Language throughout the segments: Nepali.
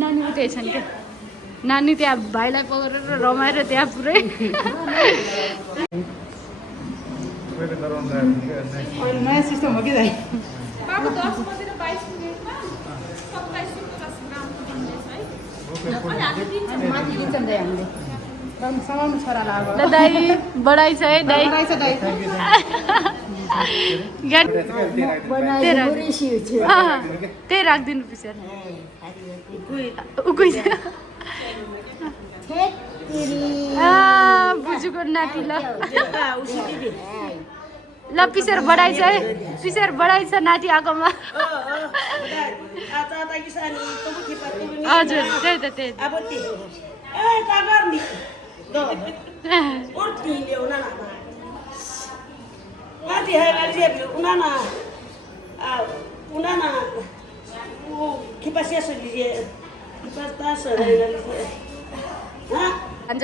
नानी उठेछन् क्या नानी त्यहाँ भाइलाई पकडेर रमाएर त्यहाँ पुरै नयाँ सिस्टम हो कि दाइ माथि दिन्छन् दाइ हामीले समाउनु छोरालाई अब ल दाइ बढाइ छ है दाइ त्यही राखिदिनु पिछाडि बुझुको नाति ल ल पिसेर बढाइ छ है पिसेर बढाइ छ नाति आएकोमा हजुर त्यही त त्यही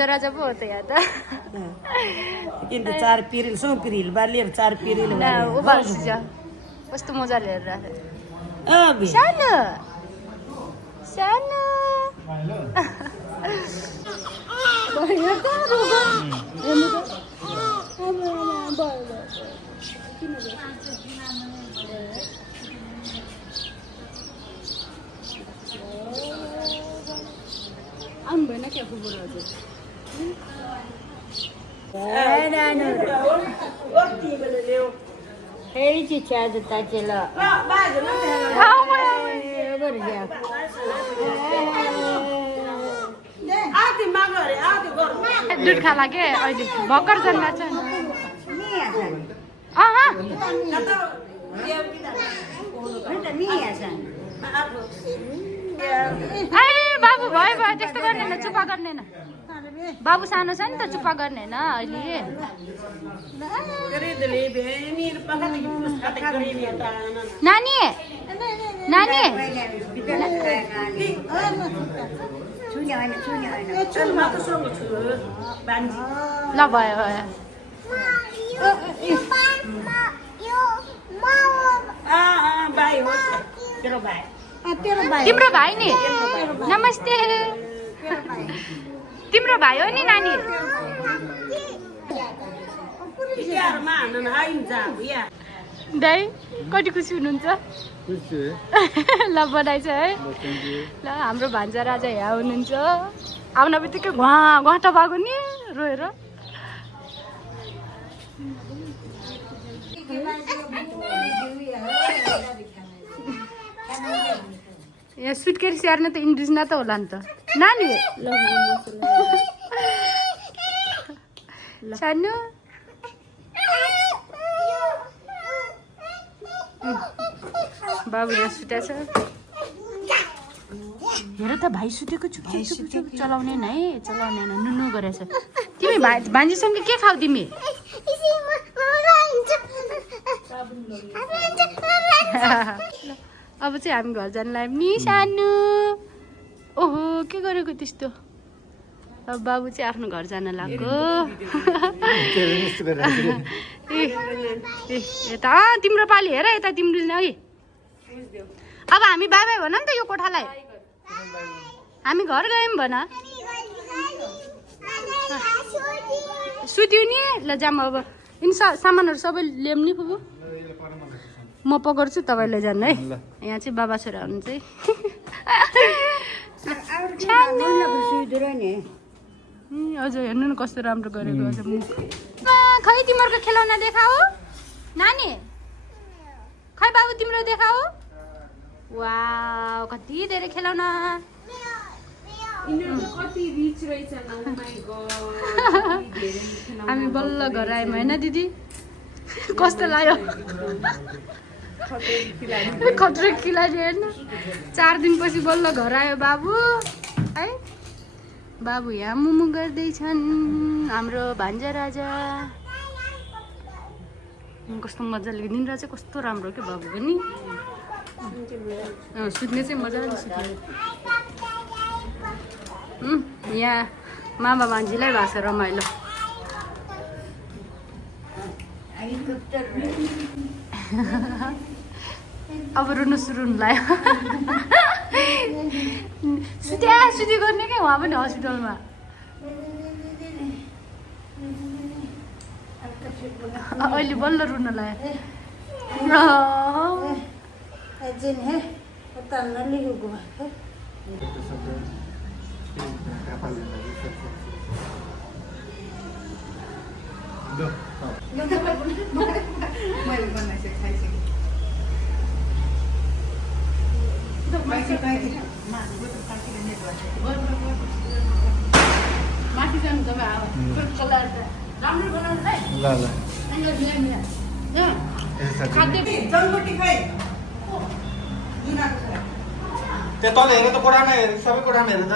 राजा पो हो त यहाँ त किन्तु 4 पिरिल सौ पिरिल बालिएर 4 पिरिल कस्तो मजाले हेरेर अबि सानो सानो आउनु भएन क्या फुपूहरू हजुर फेरि चिच्चा जुत्ता चेल दुध खाला के अहिले भर्खर जन्माएको छ बाबु भयो भयो त्यस्तो गर्ने चुप्पा गर्ने बाबु सानो छ नि त चुप्पा गर्ने अहिले नानी नानी ल भयो भयो तिम्रो भाइ नि नमस्ते तिम्रो भाइ हो नि नानी दाइ कति खुसी हुनुहुन्छ ल बधाई छ है ल हाम्रो भान्जा राजा यहाँ हुनुहुन्छ आउन बित्तिकै घाँटा भएको नि रोएर यहाँ सुटकेस स्याहार्ने त इन्ड्रिजना त होला नि त नानी सानो बाबु यहाँ सुतेछ हेर त भाइ सुतेको छु चलाउने है चलाउने नुनु गरेछ तिमी भान्जीसँग के खाऊ तिमी अब चाहिँ हामी घर जान लाग्यौँ नि सानो ओहो के गरेको त्यस्तो अब बाबु चाहिँ आफ्नो घर जान लाग्यो यता तिम्रो पालि हेर यता तिम्रो है अब हामी बाबा भन नि त यो कोठालाई हामी घर गयौँ भन सुत्यो नि ल जाम अब यिनी सामानहरू सबै ल्याउँ नि फुपू म पकाउँछु तपाईँले जानु है यहाँ चाहिँ बाबा छोरा हुनु चाहिँ हजुर हेर्नु न कस्तो राम्रो गरेको हजुर खै तिमीहरूको खेलौना देखाऊ नानी खै बाबु तिम्रो देखाऊ वाउ कति धेरै खेलौना हामी बल्ल घर आयौँ होइन दिदी कस्तो लाग्यो खत्रे खिलाडी हेर्नु 4 दिनपछि बल्ल घर आयो बाबु है बाबु यहाँ मोमो गर्दैछन् हाम्रो भान्जा राजा कस्तो मजाले निन्द्रा चाहिँ कस्तो राम्रो के बाबु पनि सुत्ने चाहिँ मजाले सुत्ने यहाँ मामा भान्जीलाई भएको छ रमाइलो अब रुनु सुरु लाग्यो सुती गर्ने क्या उहाँ पनि हस्पिटलमा अहिले बल्ल रुन लाग्यो माथि जानु तपाईँ अब राम्रो बनाउनु है ल ल खाद्य त्यो तल हेर त कोठामा हेर सबै कोठामा हेर त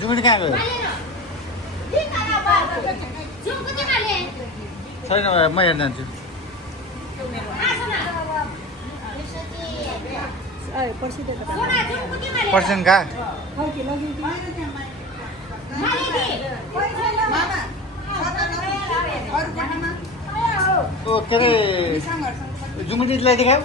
जुमिटी कहाँ गयो छैन म हेर्न जान्छु पर्सेन्ट कहाँ ओ के अरे जुमिटीलाई देखाऊ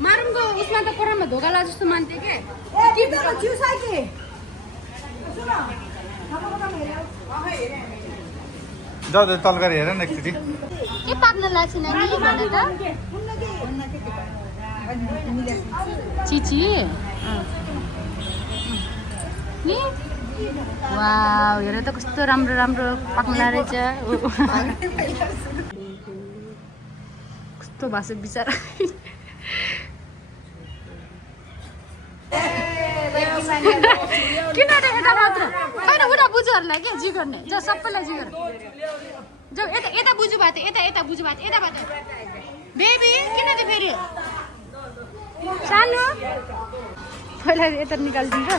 मारुङको उसमा त कोरामा धोका लाग्छ जस्तो मान्थे के जाऊ त तल गरेर हेर न एकचोटि के पाक्न लाग्छ नानी भन त चिची नि वाउ हेर त कस्तो राम्रो राम्रो पाक्न रहेछ कस्तो भएको छ बिचरा किन यता मात्र होइन उता बुजुहरूलाई के जी गर्ने जा सबैलाई जी गर्ने जाऊ यता यता बुझु भएको थियो यता बुझु भएको थियो यता भएको बेबी किन थियो फेरि सानो पहिला यता निकालिदिन्छ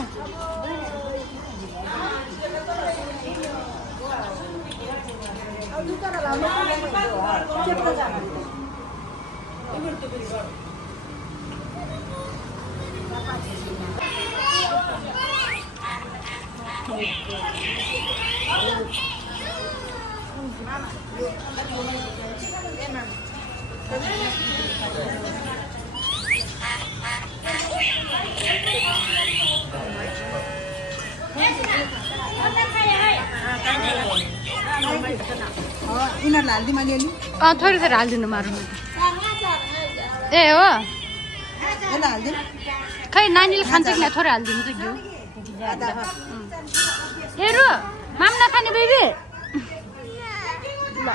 उनीहरूलाई हालिदिउँ अलिअलि थोरै थोरै हालिदिनु मारुङ ए हो यसलाई हालिदिउँ खै नानीले खान्छ कि थोरै हालिदिनु त घिउ हेरु माम नखाने बेबी ल